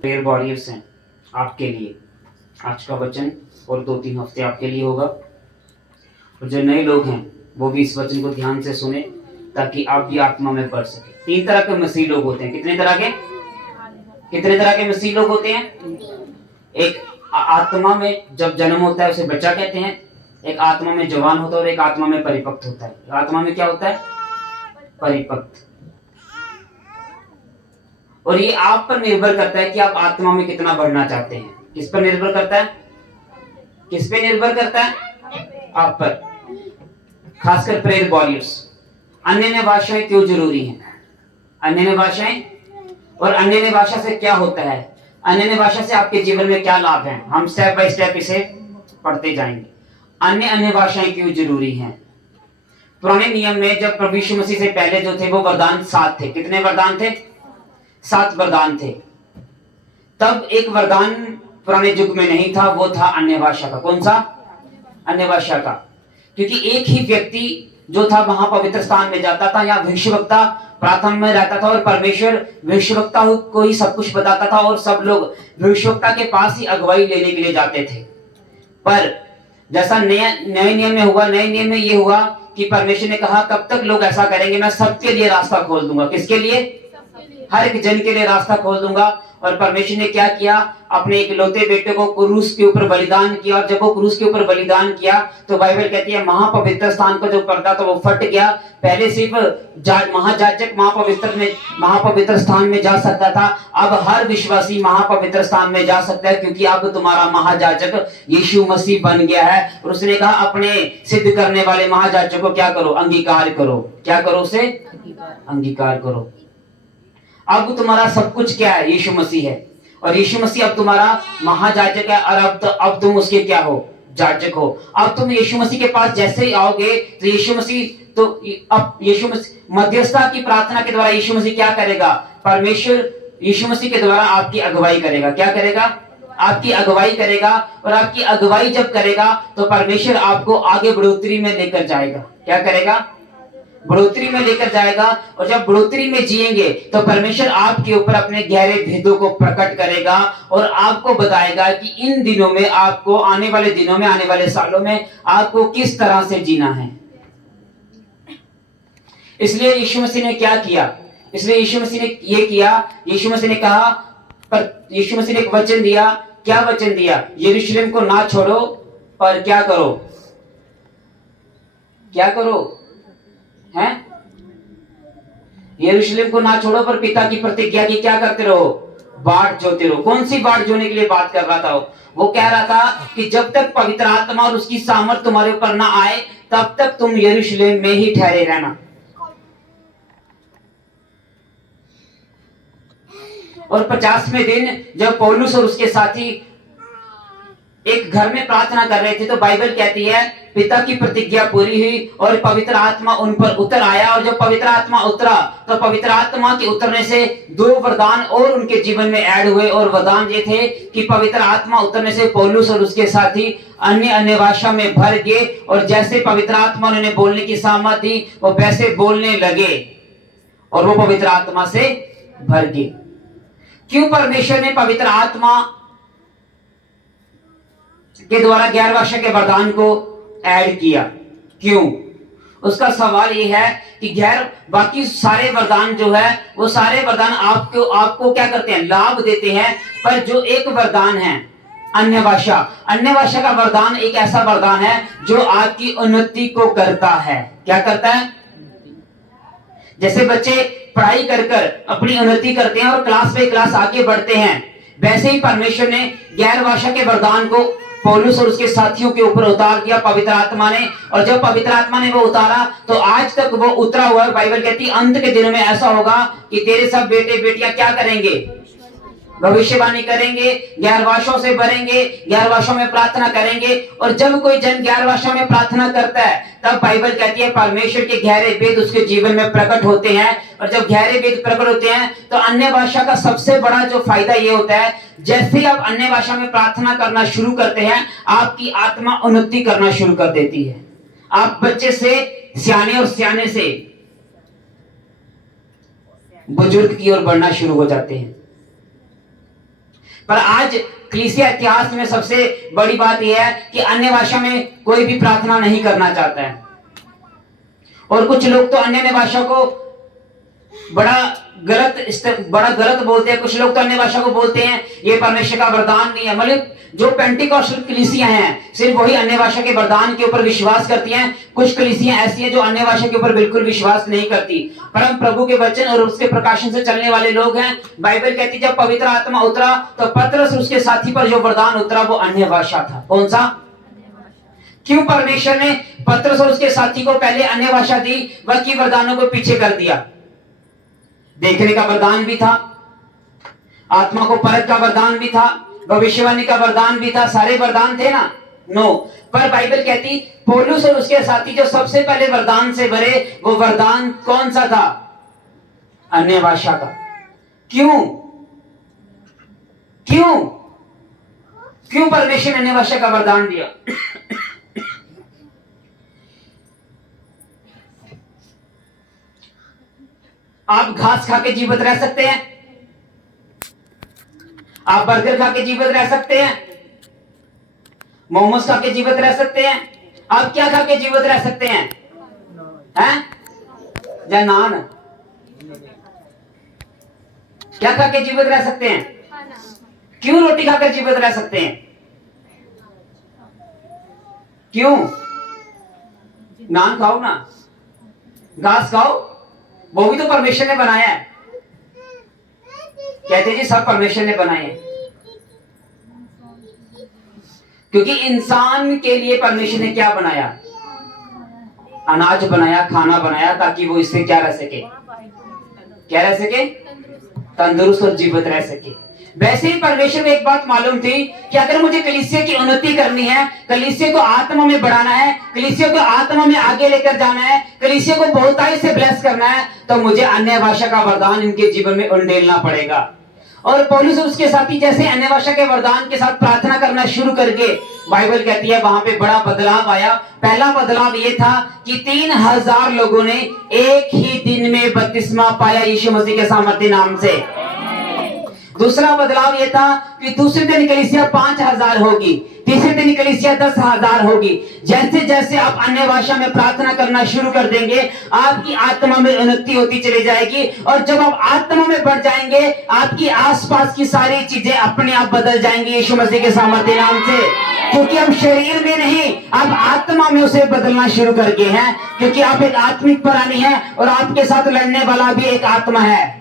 Prayer warriors हैं आपके लिए आज का वचन, और 2-3 हफ्ते आपके लिए होगा। और जो नए लोग हैं वो भी इस वचन को ध्यान से सुने ताकि आप भी आत्मा में बढ़ सके। 3 तरह के मसीह लोग होते हैं। कितने तरह के मसीह लोग होते हैं? एक आत्मा में जब जन्म होता है उसे बच्चा कहते हैं, एक आत्मा में जवान होता है और एक आत्मा में परिपक्व होता है। आत्मा में क्या होता है? परिपक्व। और ये आप पर निर्भर करता है कि आप आत्मा में कितना बढ़ना चाहते हैं। किस पर निर्भर करता है? किस पे निर्भर करता है? आप पर। खासकर प्रेयर वॉरियर्स। अन्य भाषाएं क्यों जरूरी हैं? अन्य भाषाएं, और अन्य भाषा से क्या होता है? अन्य भाषा से आपके जीवन में क्या लाभ है? हम स्टेप बाय स्टेप इसे पढ़ते जाएंगे। अन्य भाषाएं क्यों जरूरी हैं? पुराने नियम में जब प्रभु यीशु मसीह से पहले जो थे वो वरदान 7 थे। कितने वरदान थे? 7 वरदान थे। तब एक वरदान पुराने युग में नहीं था, वो था अन्य भाषा का। कौन सा? अन्य भाषा का। क्योंकि एक ही व्यक्ति जो था वहां पवित्र स्थान में जाता था, या भविष्यवक्ता प्रार्थना में रहता था और परमेश्वर भविष्यवक्ता को ही सब कुछ बताता था, और सब लोग भविष्यवक्ता के पास ही अगुवाई लेने के लिए जाते थे। पर जैसा नए नियम में हुआ, नए नियम में ये हुआ कि परमेश्वर ने कहा कब तक लोग ऐसा करेंगे, मैं सबके लिए रास्ता खोल दूंगा। किसके लिए? हर एक जन के लिए रास्ता खोल दूंगा। और परमेश्वर ने क्या किया? अपने इकलौते बेटे को क्रूस के ऊपर बलिदान किया। और जब वो क्रूस के ऊपर बलिदान किया तो बाइबल कहती है महापवित्र स्थान का जो पर्दा था वो फट गया। पहले सिर्फ महायाजक महापवित्र स्थान में जा सकता था, अब हर विश्वासी महापवित्र स्थान में जा सकता है, क्योंकि अब तुम्हारा महायाजक यीशु मसीह बन गया है। और उसने कहा अपने सिद्ध करने वाले महायाजक को क्या करो? अंगीकार करो। क्या करो? उसे अंगीकार करो। अब तुम्हारा सब कुछ क्या है? यीशु मसीह है। और यीशु मसीह अब तुम्हारा महायाजक है, और अब तुम उसके क्या हो? याजक हो। अब तुम यीशु मसीह के पास जैसे ही आओगे तो यीशु मसीह मध्यस्थता की प्रार्थना के द्वारा यीशु मसीह क्या करेगा? परमेश्वर यीशु मसीह के द्वारा आपकी अगुवाई करेगा। क्या करेगा? आपकी अगुवाई करेगा। और आपकी अगुवाई जब करेगा तो परमेश्वर आपको आगे बढ़ोतरी में लेकर जाएगा। क्या करेगा? बढ़ोतरी में लेकर जाएगा। और जब बढ़ोतरी में जिएंगे तो परमेश्वर आपके ऊपर अपने गहरे भेदों को प्रकट करेगा और आपको बताएगा कि इन दिनों में आपको, आने वाले दिनों में, आने वाले सालों में आपको किस तरह से जीना है। इसलिए यीशु मसीह ने क्या किया? इसलिए यीशु मसीह ने ये किया, यीशु मसीह ने कहा, पर यीशु मसीह ने एक वचन दिया। क्या वचन दिया? यरूशलेम को ना छोड़ो, पर क्या करो? क्या करो? हैं? यरूशलेम को ना छोड़ो, पर पिता की प्रतिज्ञा की क्या करते रहो? बाट जोते रहो। कौन सी बाट जोने के लिए बात कर रहा था? वो कह रहा था कि जब तक पवित्र आत्मा और उसकी सामर्थ तुम्हारे ऊपर ना आए तब तक तुम यरूशलेम में ही ठहरे रहना। और 50वें दिन जब पौलुस और उसके साथी एक घर में प्रार्थना कर रहे थे तो बाइबल कहती है पिता की प्रतिज्ञा पूरी हुई और पवित्र आत्मा उन पर उतर आया। और जब पवित्र आत्मा उतरा तो पवित्र आत्मा के उतरने से 2 वरदान और उनके जीवन में ऐड हुए। और वरदान ये थे कि पवित्र आत्मा उतरने से पौलुस और उसके साथी अन्य भाषा में भर गए, और जैसे पवित्र आत्मा उन्हें बोलने की सामर्थ दी वो वैसे बोलने लगे और वो पवित्र आत्मा से भर गए। क्यों परमेश्वर ने पवित्र आत्मा के द्वारा 11 भाषा के वरदान को ऐड किया? क्यों? उसका सवाल यह है कि बाकी सारे वरदान जो है वो सारे वरदान आपको क्या करते हैं? लाभ देते हैं। पर जो एक वरदान है अन्य भाषा का वरदान एक ऐसा वरदान है जो आपकी उन्नति को करता है। क्या करता है? जैसे बच्चे पढ़ाई कर अपनी उन्नति करते हैं और क्लास पे क्लास आगे बढ़ते हैं, वैसे ही परमेश्वर ने 11 भाषा के वरदान को पौलुस और उसके साथियों के ऊपर उतार दिया पवित्र आत्मा ने। और जब पवित्र आत्मा ने वो उतारा तो आज तक वो उतरा हुआ है। बाइबल कहती है अंत के दिनों में ऐसा होगा कि तेरे सब बेटे बेटियां क्या करेंगे? भविष्यवाणी करेंगे, 11 भाषाओं से भरेंगे, 11 भाषाओं में प्रार्थना करेंगे। और जब कोई जन 11 भाषा में प्रार्थना करता है तब बाइबल कहती है परमेश्वर के गहरे भेद उसके जीवन में प्रकट होते हैं। और जब गहरे भेद प्रकट होते हैं तो अन्य भाषा का सबसे बड़ा जो फायदा ये होता है, जैसे ही आप अन्य भाषा में प्रार्थना करना शुरू करते हैं आपकी आत्मा उन्नति करना शुरू कर देती है। आप बच्चे से सियाने और सियाने से बुजुर्ग की ओर बढ़ना शुरू हो जाते हैं। पर आज कलीसिया इतिहास में सबसे बड़ी बात यह है कि अन्य भाषा में कोई भी प्रार्थना नहीं करना चाहता है। और कुछ लोग तो अन्य भाषा को बड़ा गलत बोलते हैं। कुछ लोग तो अन्य भाषा को बोलते हैं ये परमेश्वर का वरदान नहीं है। मतलब जो पेंटिकॉस्टल कलीसिया हैं सिर्फ वही अन्य भाषा के वरदान के ऊपर विश्वास करती हैं। कुछ कलीसियां ऐसी हैं जो अन्य भाषा के ऊपर बिल्कुल विश्वास नहीं करती। परम प्रभु के वचन और उसके प्रकाशन से चलने वाले लोग हैं। बाइबल कहती है जब पवित्र आत्मा उतरा तो पतरस उसके साथी पर जो वरदान उतरा वो अन्य भाषा था। कौन सा? क्यों परमेश्वर ने पतरस और उसके साथी को पहले अन्य भाषा दी, बाकी वरदानों को पीछे कर दिया? देखने का वरदान भी था, आत्मा को परख का वरदान भी था, भविष्यवाणी का वरदान भी था, सारे वरदान थे ना? नो। पर बाइबल कहती पौलुस और उसके साथी जो सबसे पहले वरदान से भरे वो वरदान कौन सा था? अन्य भाषा का। क्यों? क्यों क्यों परमेश्वर ने अन्य भाषा का वरदान दिया? आप घास खा के जीवित रह सकते हैं, आप बर्गर खा के जीवित रह सकते हैं, मोमोज खा के जीवित रह सकते हैं। आप क्या खा के जीवित रह सकते हैं? या नान? क्या खा के जीवित रह सकते हैं? क्यों रोटी खाकर जीवित रह सकते हैं? क्यों? नान खाओ ना, घास खाओ, वो भी तो परमेश्वर ने बनाया है। कहते जी सब परमेश्वर ने बनाए हैं, क्योंकि इंसान के लिए परमेश्वर ने क्या बनाया? अनाज बनाया, खाना बनाया, ताकि वो इससे क्या रह सके? क्या रह सके? तंदुरुस्त और जीवित रह सके। वैसे ही परमेश्वर को एक बात मालूम थी कि अगर मुझे कलीसिया की उन्नति करनी है, कलीसिया को आत्मा में बढ़ाना है, कलीसिया को आत्मा में आगे लेकर जाना है, कलीसिया को बहुतायत से ब्लेस करना है, तो मुझे अन्य भाषा का वरदान इनके जीवन में उंडेलना पड़ेगा। और पौलुस और उसके साथी जैसे अन्य भाषा के वरदान के साथ प्रार्थना करना शुरू करके, बाइबल कहती है वहां पे बड़ा बदलाव आया। पहला बदलाव ये था कि 3000 लोगों ने एक ही दिन में बपतिस्मा पाया यीशु मसीह के सामर्थ्य नाम से। दूसरा बदलाव यह था कि दूसरे दिन कलीसिया 5000 होगी, तीसरे दिन कलीसिया 10,000 होगी। जैसे जैसे आप अन्य भाषा में प्रार्थना करना शुरू कर देंगे, आपकी आत्मा में उन्नति होती चली जाएगी। और जब आप आत्मा में बढ़ जाएंगे, आपकी आसपास की सारी चीजें अपने आप बदल जाएंगी यीशु मसीह के सामर्थ्य नाम से। क्योंकि हम शरीर में नहीं, आप आत्मा में उसे बदलना शुरू कर गए हैं। क्योंकि आप एक आत्मिक प्राणी हैं और आपके साथ लड़ने वाला भी एक आत्मा है।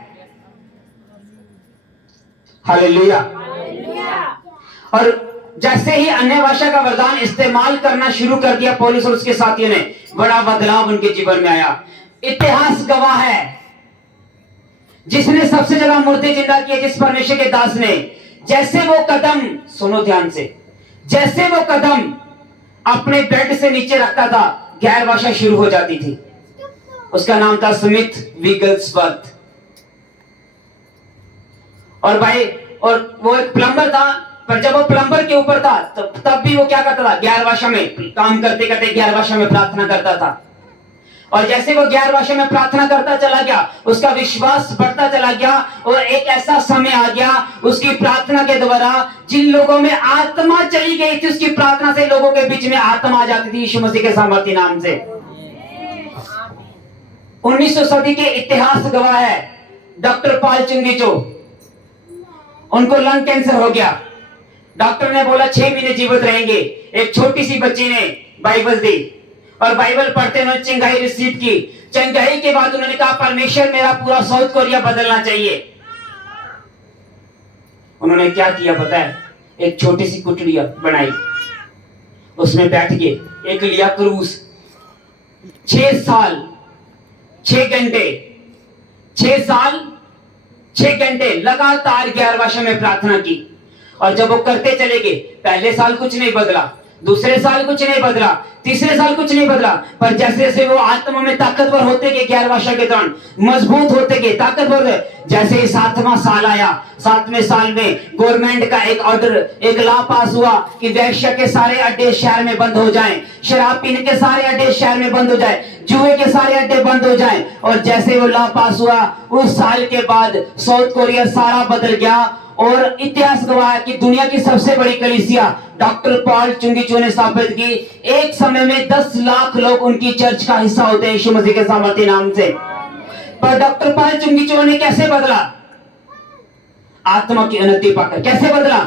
हालेलुया। और जैसे ही अन्य भाषा का वरदान इस्तेमाल करना शुरू कर दिया पौलुस और उसके साथियों ने, बड़ा बदलाव उनके जीवन में आया। इतिहास गवाह है, जिसने सबसे ज्यादा मुर्दे जिंदा किए जिस परमेश्वर के दास ने, जैसे वो कदम, सुनो ध्यान से, जैसे वो कदम अपने बेड से नीचे रखता था, गैर भाषा शुरू हो जाती थी। उसका नाम था स्मिथ विगल्सवर्थ। और भाई, और वो एक प्लम्बर था, पर जब वो प्लम्बर के ऊपर था तब भी वो क्या करता था? गैर भाषा में काम करते करते गैर भाषा में प्रार्थना करता था। और जैसे वो गैर भाषा में प्रार्थना करता चला गया, उसका विश्वास बढ़ता चला गया। और एक ऐसा समय आ गया उसकी प्रार्थना के द्वारा जिन लोगों में आत्मा चली गई थी, उसकी प्रार्थना से लोगों के बीच में आत्मा आ जाती थी यीशु मसीह के सामर्थ्य नाम से। 19वीं सदी के इतिहास गवाह है डॉक्टर पॉल चुंगीचो। उनको लंग कैंसर हो गया। डॉक्टर ने बोला 6 महीने जीवित रहेंगे। एक छोटी सी बच्ची ने बाइबल दी और बाइबल पढ़ते उन्होंने चंगाई रिसीव की। चंगाई के बाद उन्होंने कहा परमेश्वर मेरा पूरा साउथ कोरिया बदलना चाहिए। उन्होंने क्या किया पता है? एक छोटी सी कुटिया बनाई, उसमें बैठ के एक लिया क्रूस। 6 साल 6 घंटे 6 साल 6 घंटे लगातार गैर भाषा में प्रार्थना की। और जब वो करते चले गए, पहले साल कुछ नहीं बदला, दूसरे साल कुछ नहीं बदला, तीसरे साल कुछ नहीं बदला, पर जैसे जैसे वो आत्मा में ताकतवर होते गए 11 वर्ष के दौरान, मजबूत होते गए, ताकतवर गए, जैसे ही 7वां साल आया, 7वें साल में गवर्नमेंट का एक ऑर्डर, एक लॉ पास हुआ कि वैश्य के सारे अड्डे शहर में बंद हो जाएं, शराब पीने के सारे अड्डे शहर में बंद हो जाए, जुए के सारे अड्डे बंद हो जाएं। और जैसे वो लॉ पास हुआ, उस साल के बाद साउथ कोरिया सारा बदल गया और इतिहास गवाह है कि दुनिया की सबसे बड़ी कलीसिया डॉक्टर पॉल चुंगी चो ने स्थापित की। एक समय में 10 लाख लोग उनकी चर्च का हिस्सा होते हैं यीशु मसीह के सामर्थ्य नाम से। पर डॉक्टर पॉल चुंगी चो ने कैसे बदला? आत्मा की उन्नति पाकर। कैसे बदला?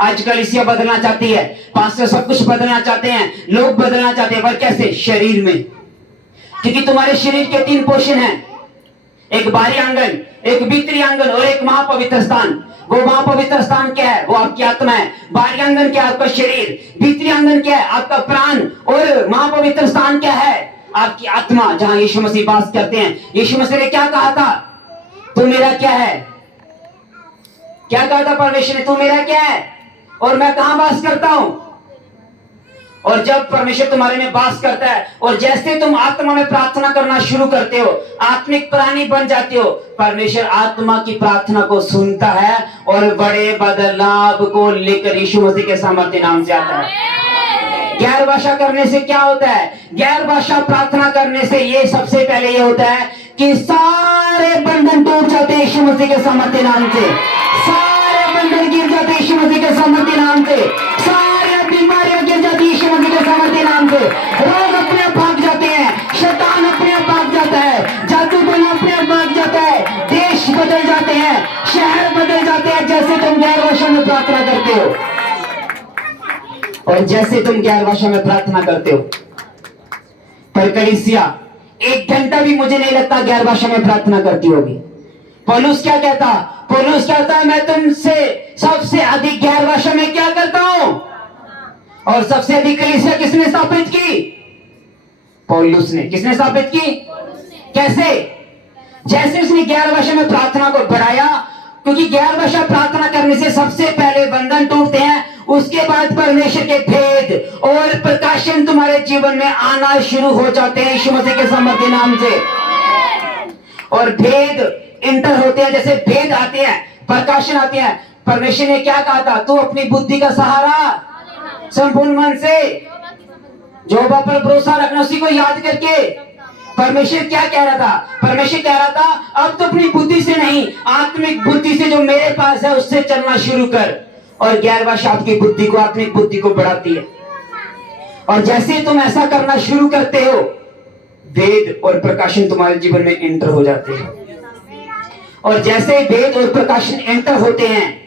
आज कलीसिया बदलना चाहती है, पास्टर सब कुछ बदलना चाहते हैं, लोग बदलना चाहते हैं, पर कैसे? शरीर में। क्योंकि तुम्हारे शरीर के 3 पोर्शन हैं, एक बाहरी आंगन, एक भीतरी आंगन और एक महापवित्र स्थान। वो महापवित्र स्थान क्या है? वो आपकी आत्मा है। बाहरी आंगन क्या है? आपका शरीर। भीतरी आंगन क्या है? आपका प्राण। और महापवित्र स्थान क्या है? आपकी आत्मा, जहां यीशु मसीह वास करते हैं। यीशु मसीह ने क्या कहा था? तू मेरा क्या है? क्या कहा था परमेश्वर ने? तू मेरा क्या है और मैं कहां वास करता हूं? और जब परमेश्वर तुम्हारे में वास करता है और जैसे तुम आत्मा में प्रार्थना करना शुरू करते हो, आत्मिक प्राणी बन जाते हो, परमेश्वर आत्मा की प्रार्थना को सुनता है और बड़े बदलाव को लेकर यीशु मसीह के सामर्थ्य नाम से आता है। गैर भाषा करने से क्या होता है? गैर भाषा प्रार्थना करने से ये सबसे पहले ये होता है कि सारे बंधन टूट जाते हैं यीशु मसीह के सामर्थ्य नाम से। सारे बंधन गिर जाते हैं यीशु मसीह के सामर्थ्य नाम से। सारे बीमारियां गिर जाती है यीशु मसीह के सामर्थ्य नाम से। रोग अपने आप भाग जाते हैं, शैतान अपने आप भाग जाता है, जादूगर अपने आप भाग जाता है, देश बदल जाते हैं, शहर बदल जाते हैं, जैसे तुम गैर भाषा में प्रार्थना करते हो। और जैसे तुम गैर भाषा में प्रार्थना करते हो। पर कलीसिया 1 घंटा भी मुझे नहीं लगता गैर भाषा में प्रार्थना करती होगी। पौलुस क्या कहता? पौलुस कहता है मैं तुमसे सबसे अधिक गैर भाषा में क्या करता हूं? और सबसे अधिक कलीसिया किसने स्थापित की? पौलुस ने। किसने स्थापित की? कैसे? जैसे उसने गैर भाषा में प्रार्थना को बढ़ाया, क्योंकि गैर भाषा प्रार्थना करने से सबसे पहले बंधन टूटते हैं, उसके बाद परमेश्वर के भेद और प्रकाशन तुम्हारे जीवन में आना शुरू हो जाते हैं यीशु मसीह के सामर्थ्य नाम से। और भेद इंटर होते हैं, जैसे भेद आते हैं, प्रकाशन आते हैं। परमेश्वर ने क्या कहा था? तू अपनी बुद्धि का सहारा संपूर्ण मन से, जो बाप पर भरोसा रखना, उसी को याद करके। परमेश्वर क्या कह रहा था? परमेश्वर कह रहा था अब तो अपनी बुद्धि से नहीं, आत्मिक बुद्धि से जो मेरे पास है उससे चलना शुरू कर। और गैर भाषा आपकी बुद्धि को, आत्मिक बुद्धि को बढ़ाती है। और जैसे तुम ऐसा करना शुरू करते हो, वेद और प्रकाशन तुम्हारे जीवन में एंटर हो जाते हैं। और जैसे वेद और प्रकाशन एंटर होते हैं,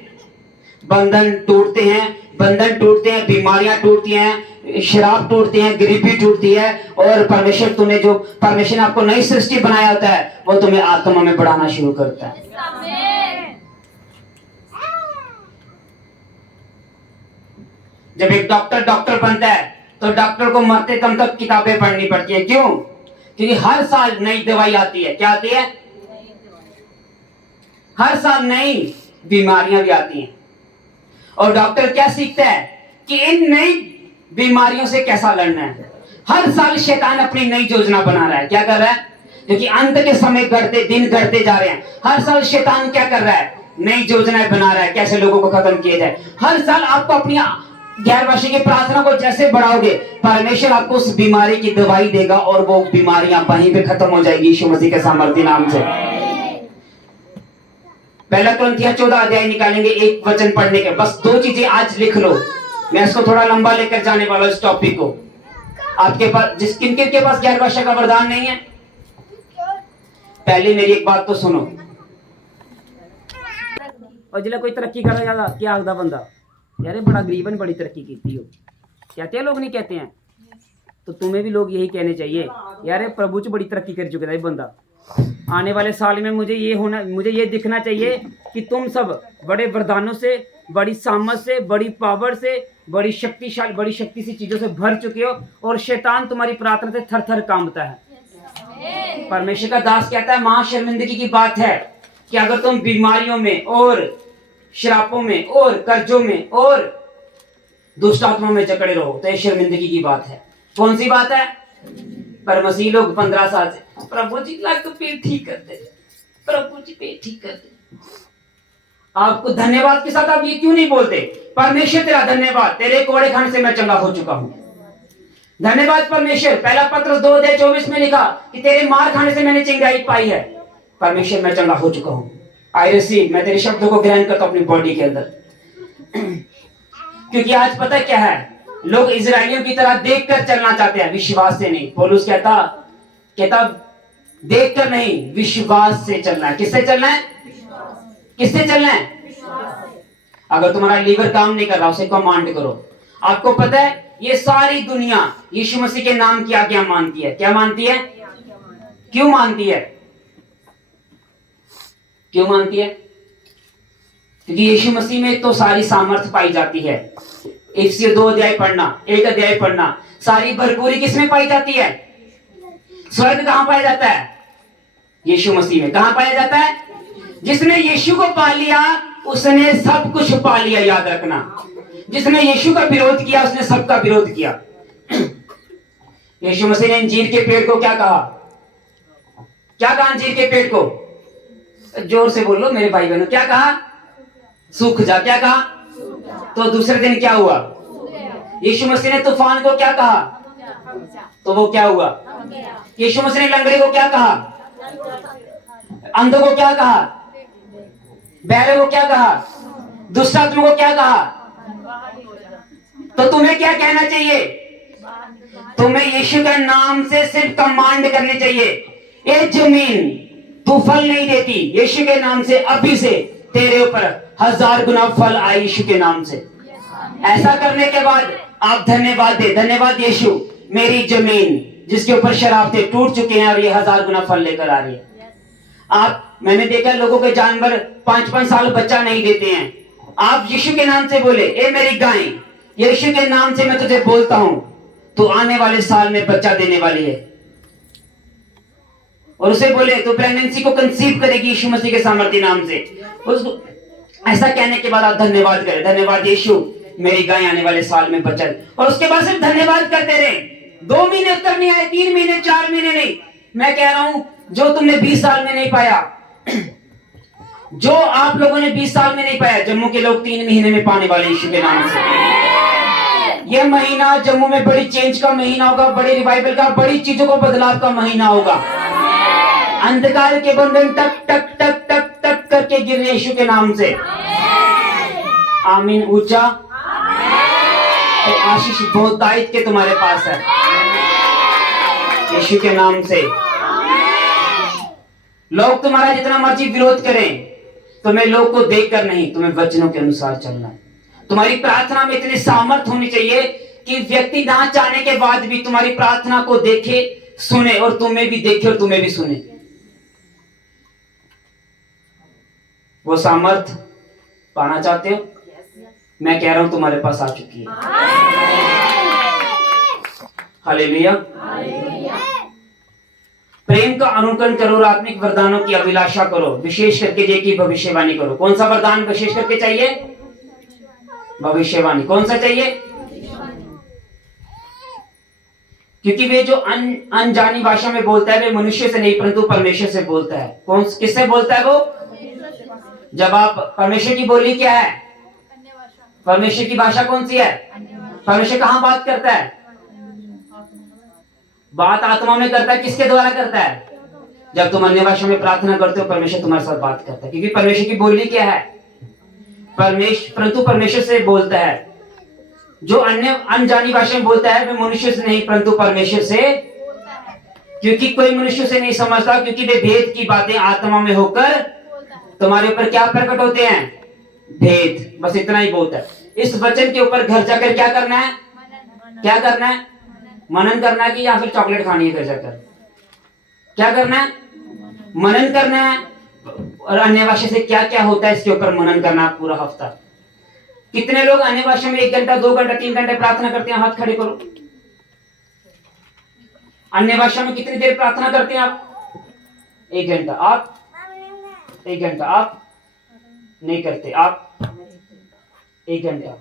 बंधन टूटते हैं, बंधन टूटते हैं, बीमारियां टूटती हैं, शराब टूटती है, गरीबी टूटती है। और परमेश्वर तुम्हें, जो परमेश्वर ने आपको नई सृष्टि बनाया होता है, वो तुम्हें आत्मा में बढ़ाना शुरू करता है। जब एक डॉक्टर बनता है तो डॉक्टर को मरते दम तक किताबें पढ़नी पड़ती है। क्यों? क्योंकि हर साल नई दवाई आती है। क्या आती है? हर साल नई बीमारियां भी आती हैं। और डॉक्टर क्या सीखता है कि इन नई बीमारियों से कैसा लड़ना है। हर साल शैतान अपनी नई योजना बना रहा है। क्या कर रहा है? क्योंकि अंत के समय बढ़ते दिन घटते जा रहे हैं। हर साल शैतान क्या कर रहा है? नई योजनाएं बना रहा है, कैसे लोगों को खत्म किया जाए। हर साल आपको अपनी गैर भाषा की प्रार्थना को जैसे बढ़ाओगे, परमेश्वर आपको उस बीमारी की दवाई देगा और वो बीमारियां वहीं पे खत्म हो जाएगी यीशु मसीह के सामर्थ्य नाम से। पहला कुरिन्थियों 14 अध्याय निकालेंगे, एक वचन पढ़ने के। बस 2 चीजें आज लिख लो। मैं इसको थोड़ा लंबा लेकर जाने वाला हूं इस टॉपिक को। आपके पास किन के पास गैर भाषा का वरदान नहीं है, पहले मेरी एक बात तो सुनो। और जिला कोई तरक्की कर ज्यादा क्या आखदा बंदा, यार बड़ा गरीबन बड़ी तरक्की की हो, कहते हैं लोग, नहीं कहते हैं? तो तुम्हें भी लोग यही कहने चाहिए, यार प्रभु च बड़ी तरक्की कर चुका है बंदा। आने वाले साल में मुझे ये दिखना चाहिए कि तुम सब बड़े वरदानों से, बड़ी सामर्थ से, बड़ी पावर से, बड़ी शक्ति सी चीजों से भर चुके हो और शैतान तुम्हारी प्रार्थना से थर थर कांपता है। परमेश्वर का दास कहता है, महाशर्मिंदगी की बात है कि अगर तुम बीमारियों में और श्रापों में और कर्जों में और दुष्ट आत्मा में जकड़े रहो, तो ये शर्मिंदगी की बात है। कौन सी बात है? पर मसीह लोग 15 साल से, प्रभु जी लाख तो पेट ठीक कर दे, प्रभु जी पेट ठीक कर दे। आपको धन्यवाद के साथ आप ये क्यों नहीं बोलते, परमेश्वर तेरा धन्यवाद, तेरे कोड़े खाने से मैं चंगा हो चुका हूं। धन्यवाद परमेश्वर। पहला पत्र 2:24 में लिखा कि तेरे मार खाने से मैंने चंगाई पाई है। परमेश्वर मैं चंगा हो चुका हूं। आई रिसीव, मैं तेरे शब्दों को ग्रहण करता हूं अपनी बॉडी के अंदर। क्योंकि आज पता क्या है, लोग इजरायलियों की तरह देखकर चलना चाहते हैं, विश्वास से नहीं। पौलुस कहता देखकर नहीं, विश्वास से चलना है। किससे चलना है? किससे चलना है? अगर तुम्हारा लीवर काम नहीं कर रहा, उसे कमांड करो। आपको पता है ये सारी दुनिया यीशु मसीह के नाम की आज्ञा मानती है। क्या मानती है? क्यों मानती है? क्यों मानती है? क्योंकि यीशु मसीह में तो सारी सामर्थ पाई जाती है। 1 अध्याय पढ़ना, सारी भरपूरी किसमें पाई जाती है? स्वर्ग कहां पाया जाता है? यीशु मसीह में। कहां पाया जाता है? जिसने यीशु को पा लिया उसने सब कुछ पा लिया। याद रखना, जिसने यीशु का विरोध किया उसने सबका विरोध किया। यीशु मसीह ने अंजीर के पेड़ को क्या कहा? क्या कहा अंजीर के पेड़ को? जोर से बोलो मेरे भाई बहनों, क्या कहा? सूख जा। क्या कहा? तो दूसरे दिन क्या हुआ? यीशु मसीह ने तूफान को क्या कहा? तो वो क्या हुआ? यीशु मसीह ने लंगड़े को क्या कहा? अंधों को क्या कहा? बहरे को क्या कहा? दुष्ट आत्मा को क्या कहा? तो तुम्हें क्या कहना चाहिए? तुम्हें यीशु के नाम से सिर्फ कमांड करनी चाहिए। ये जमीन तू फल नहीं देती, यीशु के नाम से अभी से तेरे ऊपर 1000 गुना फल आए यीशु के नाम से। ऐसा करने के बाद आप धन्यवाद दे, धन्यवाद यीशु, मेरी जमीन जिसके ऊपर शराब थे टूट चुके हैं और ये 1000 गुना फल लेकर आ रही है। मैंने देखा लोगों के जानवर 5-5 साल बच्चा नहीं देते हैं। आप यीशु के नाम से बोले, ए मेरी गाय, यीशु के नाम से मैं तुझे बोलता हूं, तू आने वाले साल में बच्चा देने वाली है। और उसे बोले तो प्रेगनेंसी को कंसीव करेगी यीशु मसीह के सामर्थ्य नाम से। उसको ऐसा कहने के बाद आप धन्यवाद करें, धन्यवाद यीशु, मेरी गाय आने वाले साल में बच्चा। और उसके बाद सिर्फ धन्यवाद करते रहे। 2 महीने उत्तर नहीं आए, 3 महीने, 4 महीने नहीं। मैं कह रहा हूं जो तुमने 20 साल में नहीं पाया, जो आप लोगों ने 20 साल में नहीं पाया, जम्मू के लोग 3 महीने में पाने वाले यीशु के नाम से। यह महीना जम्मू में बड़ी चेंज का महीना होगा, बड़े रिवाइवल का, बड़ी चीजों को बदलाव का महीना होगा। अंधकार के बंधन टक टक टक टक टक करके गिर यीशु के नाम से। आमीन। ऊंचा तो आशीष बहुतायत के तुम्हारे पास है यीशु के नाम से। लोग तुम्हारा जितना मर्जी विरोध करें, तुम्हें लोग को देखकर नहीं, तुम्हें वचनों के अनुसार चलना है। तुम्हारी प्रार्थना में इतनी सामर्थ होनी चाहिए कि व्यक्ति ना चाहने के बाद भी तुम्हारी प्रार्थना को देखे, सुने और तुम्हें भी देखे और तुम्हें भी सुने। वो सामर्थ पाना चाहते हो? मैं कह रहा हूं तुम्हारे पास आ चुकी है। हालेलुया। प्रेम का अनुकरण करो और आत्मिक वरदानों की अभिलाषा करो, विशेष करके जे की भविष्यवाणी करो। कौन सा वरदान विशेष करके चाहिए? भविष्यवाणी। कौन सा चाहिए? क्योंकि वे जो अनजानी भाषा में बोलता है वे मनुष्य से नहीं परंतु परमेश्वर से बोलता है। किससे बोलता है वो? जब आप परमेश्वर की बोली क्या है? परमेश्वर की भाषा कौन सी है? परमेश्वर कहां बात करता है? बात आत्मा में करता है। किसके द्वारा करता है? जब तुम अन्य भाषा में प्रार्थना करते हो परमेश्वर तुम्हारे साथ बात करता है। क्योंकि परमेश्वर की बोली क्या है? परंतु परमेश्वर से बोलता है। जो अन्य अनजानी भाषा में बोलता है वे मनुष्य से नहीं परंतु परमेश्वर से, क्योंकि कोई मनुष्य से नहीं समझता, क्योंकि वे भेद की बातें आत्मा में होकर तुम्हारे ऊपर क्या प्रकट होते हैं? भेद। बस इतना ही बहुत है। इस वचन के ऊपर घर जाकर क्या करना है? क्या करना है? मनन करना है कि या फिर चॉकलेट खानी है घर जाकर? क्या करना है? मनन करना है। और अन्य भाषा से क्या क्या होता है इसके ऊपर मनन करना पूरा हफ्ता। कितने लोग अन्य भाषा में 1 घंटा, 2 घंटा, 3 घंटे प्रार्थना करते हैं? हाथ खड़े करो। अन्य भाषा में कितनी देर प्रार्थना करते हैं आप? 1 घंटा। आप 1 घंटा। आप नहीं करते? आप 1 घंटा।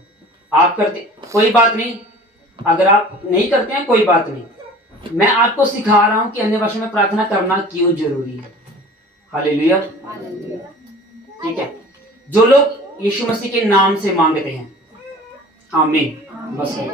आप करते, कोई बात नहीं, अगर आप नहीं करते हैं कोई बात नहीं, मैं आपको सिखा रहा हूं कि अन्य भाषा में प्रार्थना करना क्यों जरूरी है। हालेलुया। ठीक है, जो लोग यीशु मसीह के नाम से मांगते हैं, आमीन। बस है।